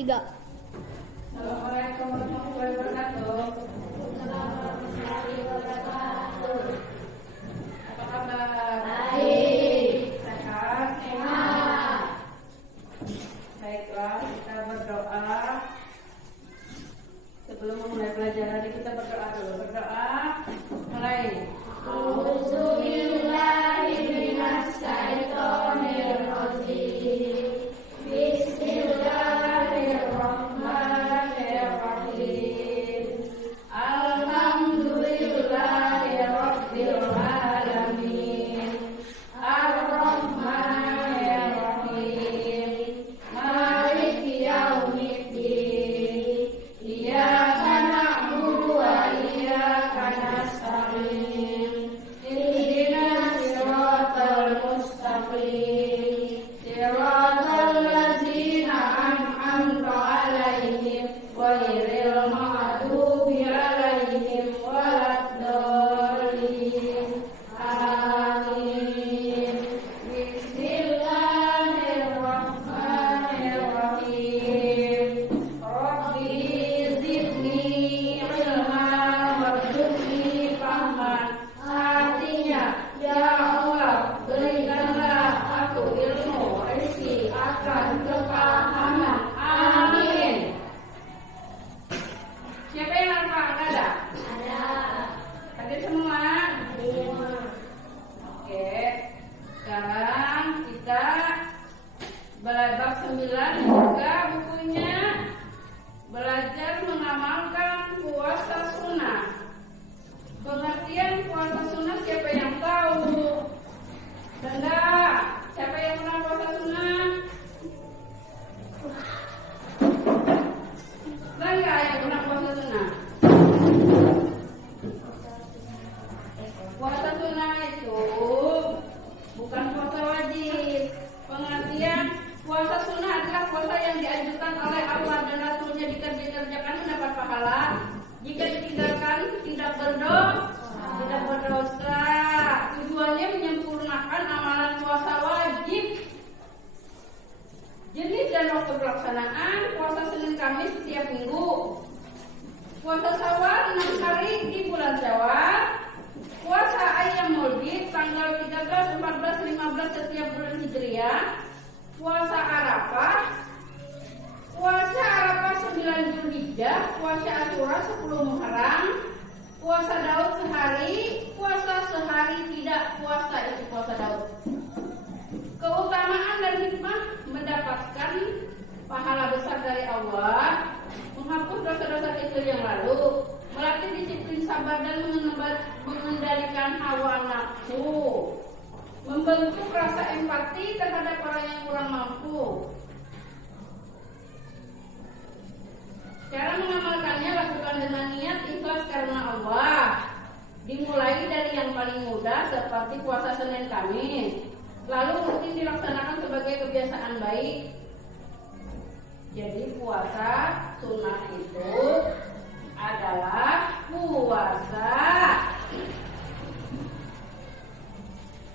3. Assalamualaikum warahmatullahi wabarakatuh. Apa kabar? Baik. Sehat? Sehat. Baiklah, kita berdoa. Sebelum memulai pelajaran ini kita berdoa dulu. Berdoa. Mulai. A'udzubillahi minasyaitonirrajim. Bismillahirrahmanirrahim. Alhamdulillahirabbil alamin. Ar-Rahmanir-Rahim. Maliki yaumiddin. Iyyaka na'budu wa iyyaka nasta'in. Ihdinas siratal mustaqim. Siratal ladzina an'amta 'alaihim ghairil maghdubi 'alaihim waladdallin. Amin. Bismillahirrahmanirrahim. Rabbi zidni ilman warzuqni fahman. Artinya, ya Allah, berikanlah aku ilmu, rezeki akan kepahaman. Amin. Siapa yang hafal? Ada? Ada. Hadir semua? Oke. Sekarang kita bab 9 juga bukunya belajar mengamalkan puasa sunnah. Pengertian puasa sunnah siapa yang tahu? Enggak. Siapa yang pernah puasa sunnah? Enggak yang pernah puasa sunnah. Puasa sunnah itu bukan puasa wajib. Pengertian puasa sunnah adalah puasa yang dianjurkan oleh Allah dan Rasulnya dikerjakan mendapat pahala. Jika ditinggalkan tidak berdosa. Tujuannya menyempurnakan amalan puasa wajib. Jenis dan waktu pelaksanaan puasa Senin Kamis setiap minggu. Puasa Syawal 6 hari di bulan Syawal. Puasa Ayyam Maulid tanggal 13, 14, 15 setiap bulan Hijriah. Puasa Arafah. Puasa Arafah 9 Zulhijjah. Puasa Asyura 10 Muharram. Puasa Daud sehari. Puasa sehari tidak puasa, itu puasa Daud. Keutamaan dan hikmah mendapatkan pahala besar dari Allah, menghapus dosa-dosa kecil yang lalu, melatih disiplin sabar dan mengendalikan hawa nafsu, membentuk rasa empati terhadap orang yang kurang mampu. Cara mengamalkannya lakukan dengan niat ikhlas karena Allah. Dimulai dari yang paling mudah seperti puasa Senin Kamis, lalu rutin dilaksanakan sebagai kebiasaan baik. Jadi puasa sunnah itu adalah puasa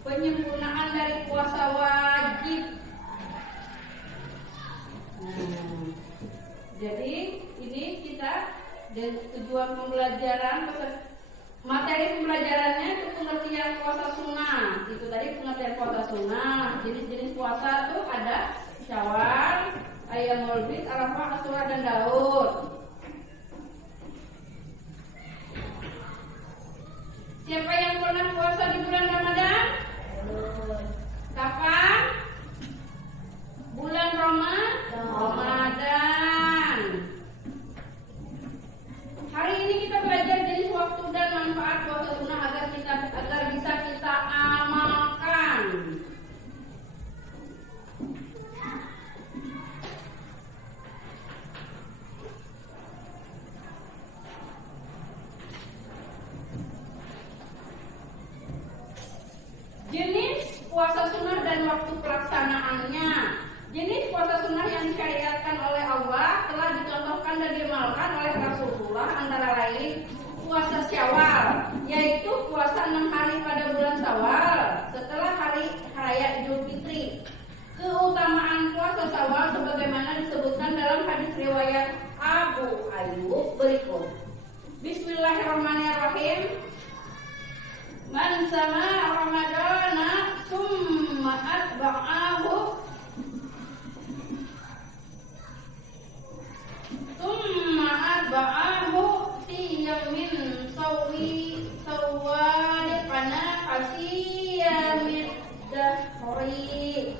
penyempurnaan dari puasa wajib. Jadi ini kita dan tujuan pembelajaran materi pembelajarannya itu pengertian puasa sunnah. Itu tadi pengertian puasa sunnah. Jenis-jenis puasa itu ada Syawal, Ayyam Maulid, Arafah, Asyura dan Daud. Siapa yang pernah puasa di bulan Ramadan? Kapan? Bulan Ramadan. Hari ini kita belajar jenis waktu dan manfaat puasa sunnah agar bisa kita amalkan. Jenis puasa sunnah dan waktu pelaksanaannya. Jenis puasa sunnah yang disyariatkan oleh Allah telah dicontohkan dan diamalkan oleh Rasulullah antara lain puasa Syawal, yaitu puasa 6 hari pada bulan Syawal setelah hari raya Idul Fitri. Keutamaan puasa Syawal sebagaimana disebutkan dalam hadis riwayat Abu Ayyub berikut. Bismillahirrahmanirrahim. Man sama Ramadana summa atba'ahu siyamin sawwali kana kasiyamid dahri.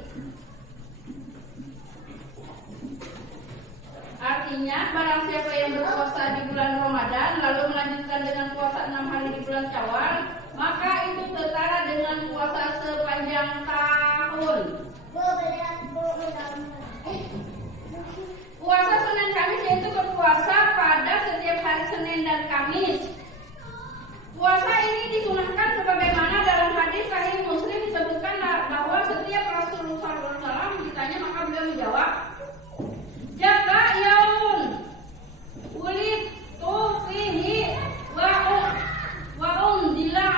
Artinya, barang siapa yang berpuasa di bulan Ramadan lalu melanjutkan dengan puasa 6 hari di bulan Syawal, maka itu setara dengan puasa sepanjang tahun. Puasa Senin Kamis yaitu berpuasa pada setiap hari Senin dan Kamis. Puasa ini disunahkan sebagaimana dalam hadis Sahih Muslim disebutkan bahwa setiap Rasulullah SAW ditanya maka beliau menjawab, jaga yaumun ulit tu fihi wa unzila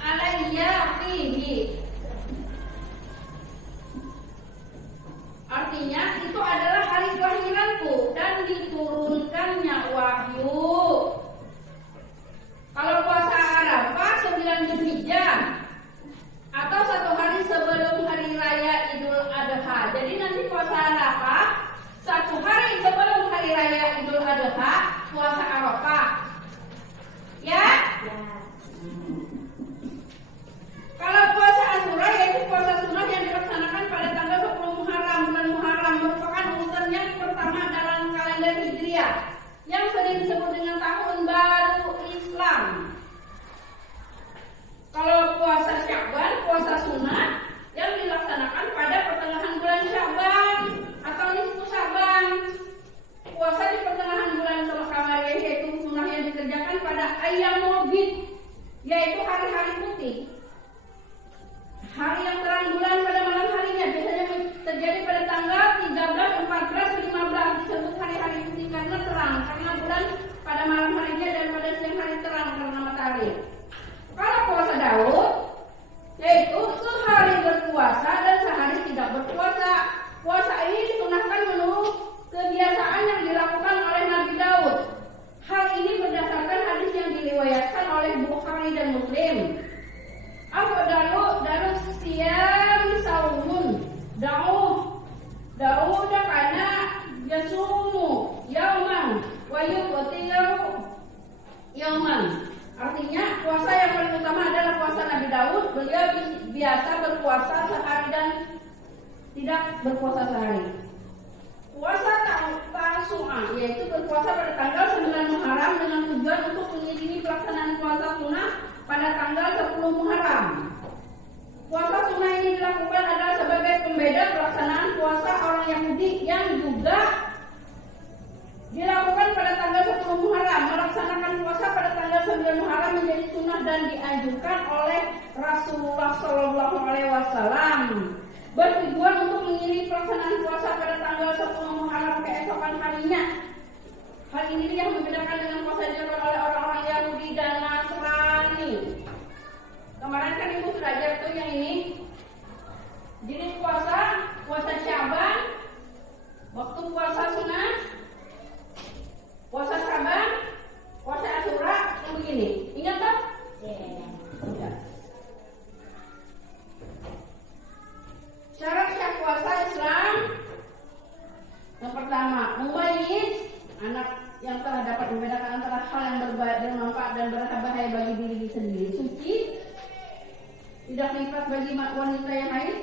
alayya fihi. Artinya itu adalah hari kelahiranku dan diturunkannya wahyu. Kalau puasa Arafah 9 Zulhijjah atau 1 hari sebelum hari raya Idul Adha. Jadi nanti puasa Arafah 1 hari sebelum hari raya Idul Adha, puasa Arafah. Ya? Kalau puasa Asyura yaitu puasa sunnah yang dilaksanakan pada tanggal 10 Muharram. Bulan Muharram merupakan urutan yang pertama dalam kalender Hijriah yang sering disebut dengan tahun baru Islam. Kalau puasa Sya'ban, puasa sunnah yang dilaksanakan pada pertengahan bulan Sya'ban atau nisfu Sya'ban. Puasa di pertengahan bulan Qamariyah yaitu sunnah yang dikerjakan pada ayyamul bid, yaitu hari-hari putih. Hari yang terang bulan pada malam harinya biasanya terjadi pada tanggal 13, 14, 15 disebut hari-hari putih karena terang, karena bulan pada malam harinya dan pada siang hari terang karena matahari. Kalau puasa Daud yaitu sehari berpuasa dan sehari tidak berpuasa. Puasa ini disunahkan menurut kebiasaan yang dilakukan oleh Nabi Daud. Hal ini berdasarkan hadis yang diriwayatkan oleh Bukhari dan Muslim. Afdalu darus siyam saumun Daud kana yasumu yauman wa yuftiru yauman. Artinya puasa yang paling utama adalah puasa Nabi Daud. Beliau biasa berpuasa sehari dan tidak berpuasa sehari. Puasa Tasu'a yaitu berpuasa pada tanggal 9 Muharram dengan tujuan untuk mengiringi pelaksanaan puasa sunnah pada tanggal 10 Muharram. Puasa sunnah ini dilakukan adalah sebagai pembeda pelaksanaan puasa orang Yahudi yang juga dilakukan pada tanggal 10 Muharram. Melaksanakan puasa pada tanggal 9 Muharram menjadi sunnah dan dianjurkan oleh Rasulullah SAW. Bertujuan untuk mengiringi pelaksanaan puasa pada tanggal 10 Muharram keesokan harinya. Hal ini yang membedakan dengan puasa yang dilakukan oleh orang-orang Yahudi dan Nasrani. Kemarin kan ibu sudah ajar tuh yang ini. Jenis puasa Sya'ban, waktu puasa sunnah, puasa Sya'ban, puasa Asyura, yang begini. Ingat tak? Ya. Syarat sah puasa Islam yang pertama, mumayyiz, anak yang telah dapat membedakan antara hal yang bermanfaat dan berbahaya bagi diri sendiri, suci, tidak nifas bagi wanita yang haid,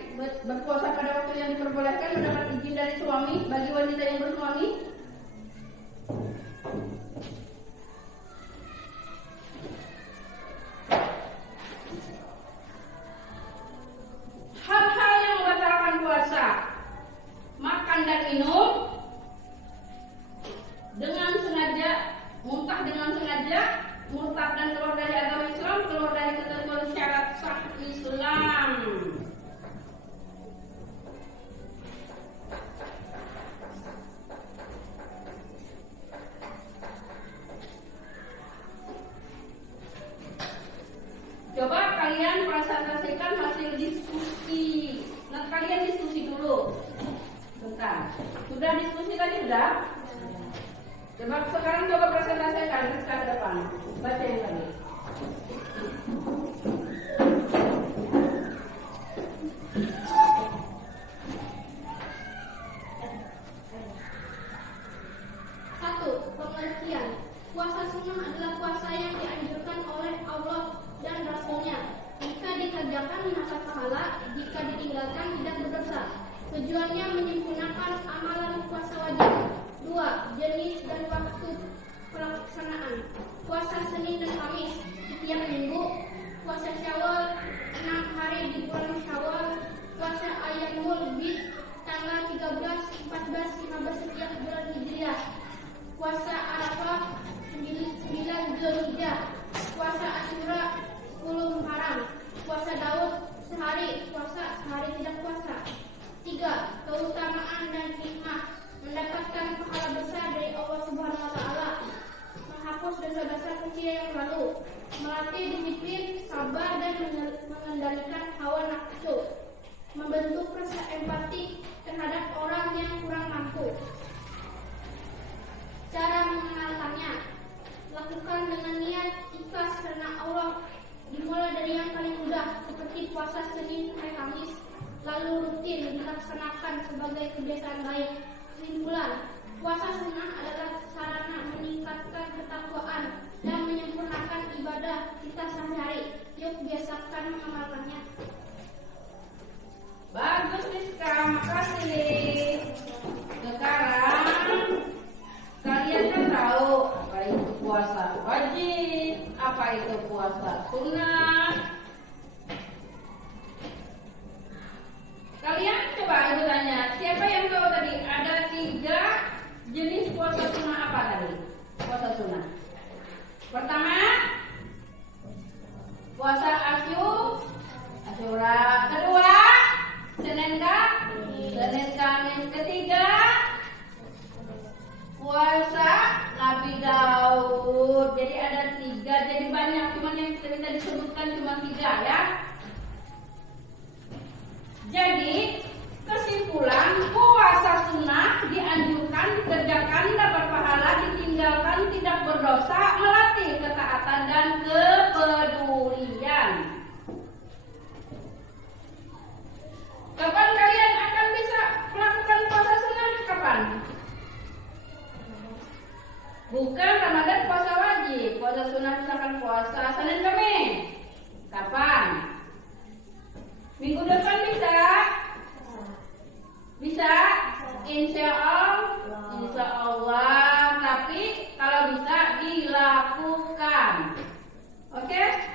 berpuasa pada waktu yang diperbolehkan, mendapat izin dari suami bagi wanita yang bersuami. Hal-hal yang membatalkan puasa, makan dan minum dengan sengaja, muntah dengan sengaja, murtad dan keluar dari agama Islam, keluar dari ketentuan syarat sah Islam. Coba kalian presentasikan hasil diskusi. Nah, kalian diskusi dulu. Bentar. Sudah diskusi tadi sudah? ke depan. Baca yang tadi. Pengertian. Puasa sunnah adalah puasa yang dianjurkan oleh Allah dan Rasulnya. Jika dikerjakan mendapat pahala, jika ditinggalkan tidak berdosa. Tujuannya menyempurnakan amalan puasa wajib. 2. Jenis dan waktu pelaksanaan. Puasa Senin dan Kamis di tiap minggu. Puasa Syawal 6 hari di bulan Syawal. Puasa Ayyamul Bid tanggal 13, 14, 15 setiap bulan Hijriah. Puasa Arafah 9 Zulhijjah. Puasa Asyura 10 Muharram. Puasa Daud sehari puasa, sehari tidak puasa. 3. Keutamaan dan hikmah. Mendapatkan pahala besar dari Allah Subhanahu wa taala. Menghapus dosa-dosa kecil yang lalu. Melatih disiplin, sabar dan mengendalikan hawa nafsu. Membentuk rasa empati terhadap orang yang kurang mampu. Cara mengenalkannya, lakukan dengan niat ikhlas karena Allah. Dimulai dari yang paling mudah seperti puasa Senin sampai Kamis, lalu rutin dilaksanakan sebagai kebiasaan baik. Kesimpulan, puasa sunnah adalah sarana meningkatkan ketakwaan dan menyempurnakan ibadah kita sehari-hari. Yuk biasakan mengamalkannya. Bagus Rizka, makasih. Sekarang kalian kan tahu apa itu puasa wajib, apa itu puasa sunnah. Kalian coba ibu tanya, siapa yang tahu tadi ada 3 jenis puasa sunnah apa tadi? Puasa sunnah. Pertama, puasa Asyura. Kedua, Senin Kamis. Ketiga, puasa Nabi Daud. Jadi ada 3, jadi banyak, cuman yang kita disebutkan cuma 3 ya. Jadi kesimpulan, puasa sunnah dianjurkan, dikerjakan dapat pahala, ditinggalkan tidak berdosa, melatih ketaatan dan kepedulian. Kapan kalian akan bisa melakukan puasa sunnah? Kapan? Bukan Ramadan puasa wajib. Puasa sunnah misalkan puasa Senin Kamis. Kapan? Minggu depan bisa? Bisa? Insya Allah. Tapi kalau bisa dilakukan. Oke?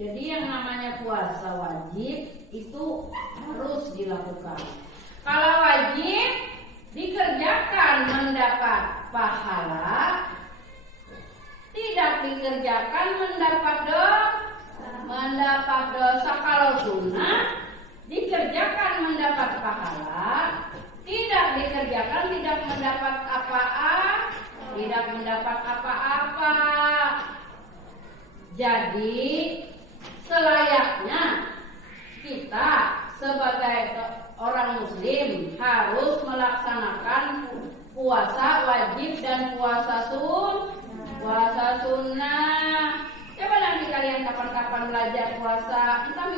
Jadi yang namanya puasa wajib itu harus dilakukan. Kalau wajib dikerjakan mendapat pahala, tidak dikerjakan mendapat dosa. Kalau sunnah dikerjakan mendapat pahala, tidak dikerjakan tidak mendapat apa-apa. Jadi selayaknya kita sebagai orang muslim harus melaksanakan puasa wajib dan puasa sunnah. Coba nanti kalian kapan-kapan belajar puasa, entah